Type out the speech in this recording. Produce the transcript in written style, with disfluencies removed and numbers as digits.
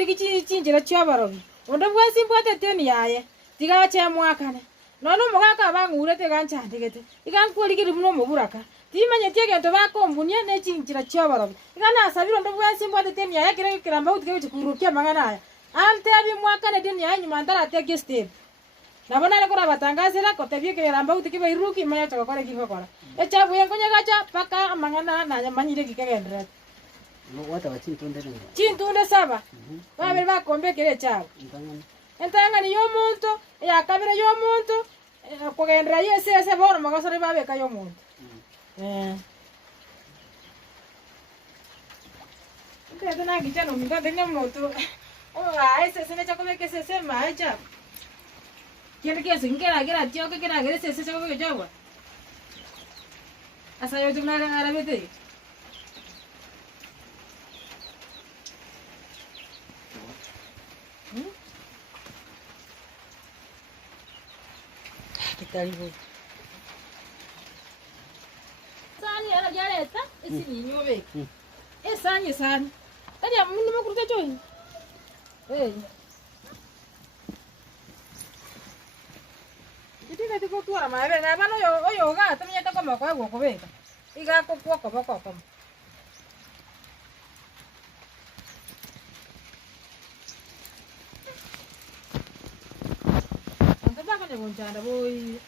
bondi kichinjira chiabarogi ondo bwasi bwate teni yaye tiga cha mwakane nono mogaka bangurete ganchandegete igan kuligiri muno muburaka timanye tiegento bakombunia ne chinjira chiabarogi igana asabiro ndo bwasi bwate teni yaye kire kiramba utike kurukia mangana aya ante abi mwakane teni yaye nyumandara tege step nabona lekora batangazira kotebye kiramba utike bairuki maya chakora kikokora echabu yengonya gacha paka mangana na manyire kikegendera wata wachintunde nini chintunde saba babe bakombe kire chabo entanga ni yomuntu ya kabira yomuntu kugendera yese bora magasore babe ka yomuntu Ukete na kichano minga denga moto ese se necha kome kese se macha Kiene que singera gira tío que gira ese se kome jawa Asa yo tumna arabete ¿Qué tal vos? Sani ana jare esta ese niño ve. Sani. Tanya mundu makuruta joy. Itina tiko tuara mabe na bano yo ga tamya ta kama kwa go be. Iga ko ko. Anta ba ka ne bonjanda boy.